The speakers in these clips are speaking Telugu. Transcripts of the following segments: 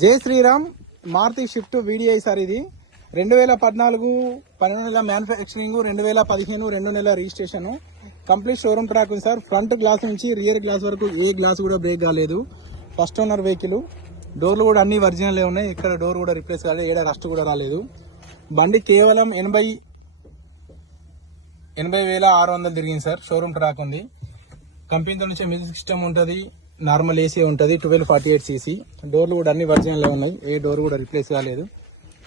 జై Shri Ram Maruti Swift VDI sir ఇది. రెండు వేల పద్నాలుగు పన్నెండు నెలల మ్యానుఫ్యాక్చరింగ్ రెండు వేల పదిహేను రెండు నెలల రిజిస్ట్రేషన్. కంప్లీట్ షోరూమ్ ట్రాక్ ఉంది సార్. ఫ్రంట్ గ్లాస్ నుంచి రియర్ గ్లాస్ వరకు ఏ గ్లాస్ కూడా బ్రేక్ కాలేదు. First owner vehicle. డోర్లు కూడా అన్ని ఒరిజినలే ఉన్నాయి. ఇక్కడ డోర్ కూడా రిప్లేస్ కాలేదు. ఏడా రస్ట్ కూడా రాలేదు. బండి కేవలం ఎనభై ఎనభై వేల ఆరు వందలు తిరిగింది సార్. షోరూమ్ ట్రాక్ ఉంది. కంపెనీతో నుంచి మ్యూజిక్ సిస్టమ్ ఉంటుంది. నార్మల్ ఏసీ ఉంటుంది ట్వెల్వ్ ఫార్టీ ఎయిట్ సీసీ డోర్లు కూడా అన్ని వర్జన్లే ఉన్నాయి. ఏ డోర్ కూడా రిప్లేస్ కాలేదు.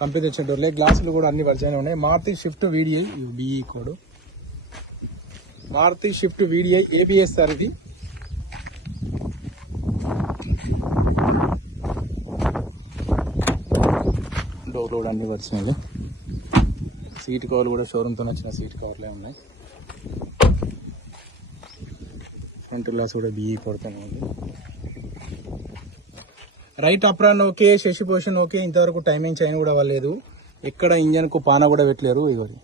కంపెనీ వచ్చిన డోర్లే గ్లాసులు కూడా అన్ని వర్జన్లే ఉన్నాయి. Maruti Swift VDI BE code Maruti Swift VDI ABS sir ఇది. డోర్లు కూడా అన్ని వర్జన్లే సీట్ కవర్లు కూడా షోరూమ్తో వచ్చిన సీట్ కవర్లే ఉన్నాయి. ఫ్రంట్ గ్లాస్ కూడా బిఈ కొడుతూనే right apron okay chassis portion okay ఇంతవరకు టైమింగ్ చైన్ కూడా అవ్వలేదు. ఎక్కడ ఇంజన్కు పాన కూడా పెట్టలేరు ఇవరి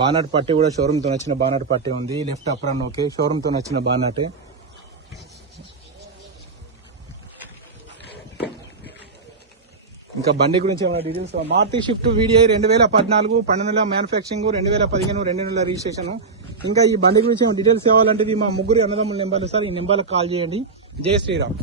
బానాట్ పట్టి కూడా షోరూమ్తో నచ్చిన బానాట్ పట్టి ఉంది. లెఫ్ట్ అప్రాన్ ఓకే షోరూమ్తో నచ్చిన బానాటే ఇంకా బండి గురించి ఏమైనా డీటెయిల్స్ మారుతి షిఫ్ట్ వీడిఐ రెండు వేల పద్నాలుగు పన్నెండు నెలల మ్యానుఫ్యాక్చరింగ్ రెండు వేల పదిహేను రెండు నెలల రిజిస్ట్రేషన్ ఇంకా ఈ బండి గురించి డీటెయిల్స్ కావాలంటే ఇది మా ముగ్గురు అన్నదమ్ముల నెంబర్లు. సార్ ఈ నెంబర్లకు కాల్ చేయండి. జై శ్రీరామ్.